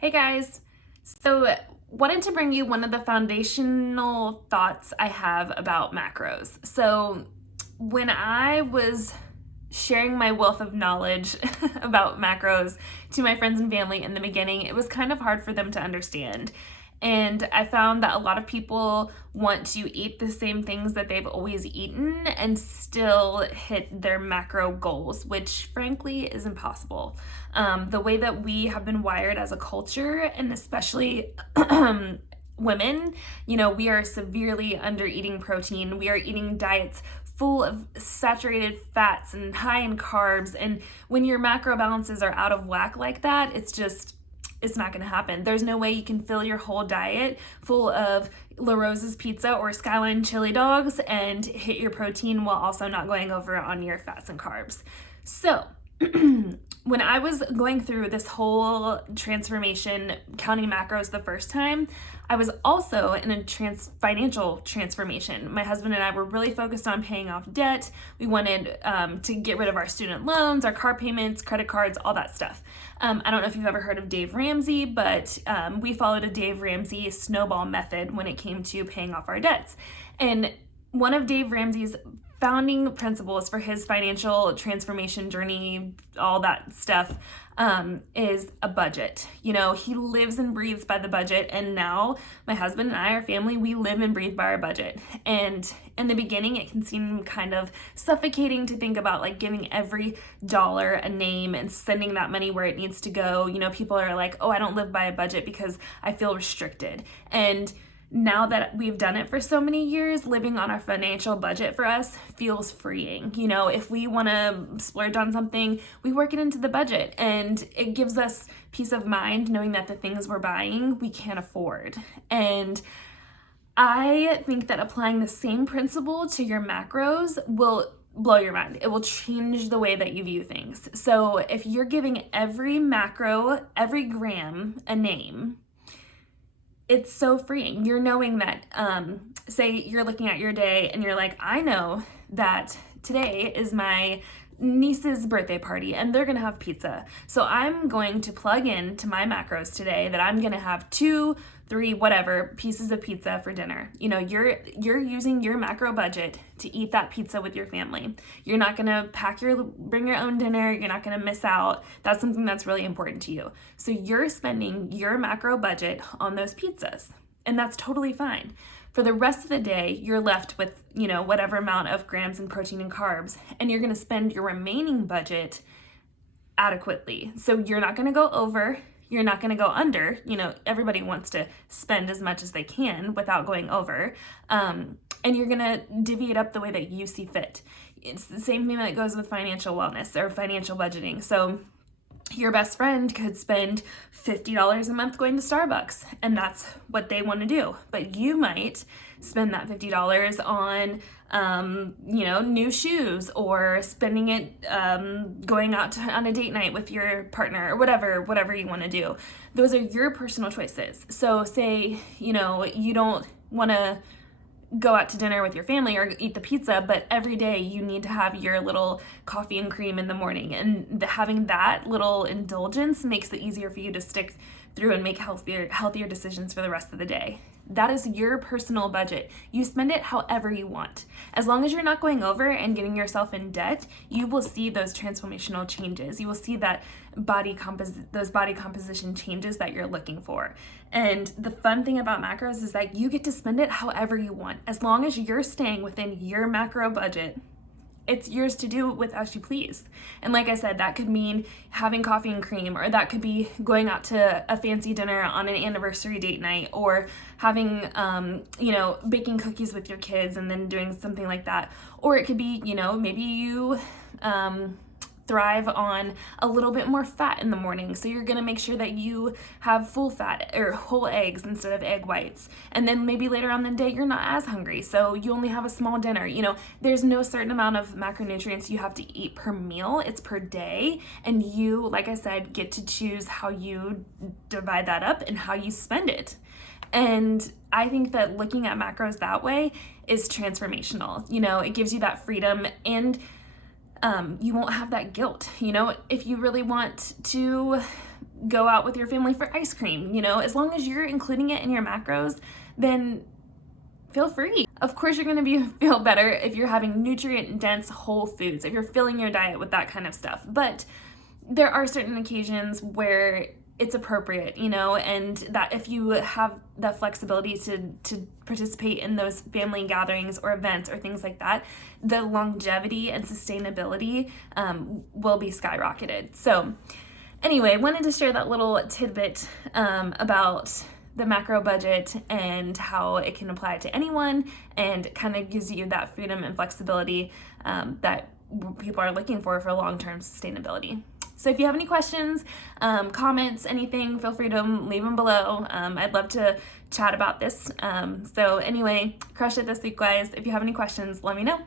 Hey guys, so wanted to bring you one of the foundational thoughts I have about macros. So when I was sharing my wealth of knowledge about macros to my friends and family in the beginning, it was kind of hard for them to understand. And I found that a lot of people want to eat the same things that they've always eaten and still hit their macro goals, which frankly is impossible. The way that we have been wired as a culture, and especially women, we are severely under eating protein. We are eating diets full of saturated fats and high in carbs. And when your macro balances are out of whack like that, it's not going to happen. There's no way you can fill your whole diet full of La Rosa's Pizza or Skyline chili dogs and hit your protein while also not going over on your fats and carbs. So, when I was going through this whole transformation, counting macros the first time, I was also in a financial transformation. My husband and I were really focused on paying off debt. We wanted to get rid of our student loans, our car payments, credit cards, all that stuff. I don't know if you've ever heard of Dave Ramsey, but we followed a Dave Ramsey snowball method when it came to paying off our debts. And one of Dave Ramsey's founding principles for his financial transformation journey, all that stuff, is a budget. He lives and breathes by the budget. And now my husband and I, our family, we live and breathe by our budget. And in the beginning, it can seem kind of suffocating to think about like giving every dollar a name and sending that money where it needs to go. People are like, oh, I don't live by a budget because I feel restricted. And now that we've done it for so many years, living on our financial budget for us feels freeing. If we want to splurge on something, we work it into the budget, and it gives us peace of mind knowing that the things we're buying we can't afford. And I think that applying the same principle to your macros will blow your mind. It will change the way that you view things. So if you're giving every macro, every gram a name, it's so freeing. You're knowing that, say you're looking at your day and you're like, I know that today is my niece's birthday party and they're gonna have pizza. So I'm going to plug in to my macros today that I'm gonna have 2, 3, whatever pieces of pizza for dinner. You're using your macro budget to eat that pizza with your family. You're not gonna bring your own dinner. You're not gonna miss out. That's something that's really important to you. So you're spending your macro budget on those pizzas, and that's totally fine. For the rest of the day, you're left with, whatever amount of grams and protein and carbs, and you're gonna spend your remaining budget adequately. So you're not gonna go over, you're not gonna go under. Everybody wants to spend as much as they can without going over. And you're gonna divvy it up the way that you see fit. It's the same thing that goes with financial wellness or financial budgeting. So your best friend could spend $50 a month going to Starbucks, and that's what they want to do. But you might spend that $50 on, new shoes, or spending it going out on a date night with your partner, or whatever you want to do. Those are your personal choices. So say, you don't want to go out to dinner with your family or eat the pizza, but every day you need to have your little coffee and cream in the morning. And having that little indulgence makes it easier for you to stick through and make healthier decisions for the rest of the day. That is your personal budget. You spend it however you want. As long as you're not going over and getting yourself in debt, you will see those transformational changes. You will see that those body composition changes that you're looking for. And the fun thing about macros is that you get to spend it however you want. As long as you're staying within your macro budget, it's yours to do with as you please. And like I said, that could mean having coffee and cream, or that could be going out to a fancy dinner on an anniversary date night, or having, baking cookies with your kids and then doing something like that. Or it could be, maybe you thrive on a little bit more fat in the morning. So you're gonna make sure that you have full fat or whole eggs instead of egg whites. And then maybe later on in the day, you're not as hungry, so you only have a small dinner. There's no certain amount of macronutrients you have to eat per meal. It's per day. And you, like I said, get to choose how you divide that up and how you spend it. And I think that looking at macros that way is transformational. It gives you that freedom. And you won't have that guilt. You know, if you really want to go out with your family for ice cream, you know, as long as you're including it in your macros, then feel free. Of course, you're gonna feel better if you're having nutrient-dense whole foods, if you're filling your diet with that kind of stuff. But there are certain occasions where it's appropriate, you know, and that if you have the flexibility to participate in those family gatherings or events or things like that, the longevity and sustainability will be skyrocketed. So anyway, wanted to share that little tidbit about the macro budget and how it can apply to anyone, and kind of gives you that freedom and flexibility that people are looking for long-term sustainability. So if you have any questions, comments, anything, feel free to leave them below. I'd love to chat about this. So anyway, crush it this week, guys. If you have any questions, let me know.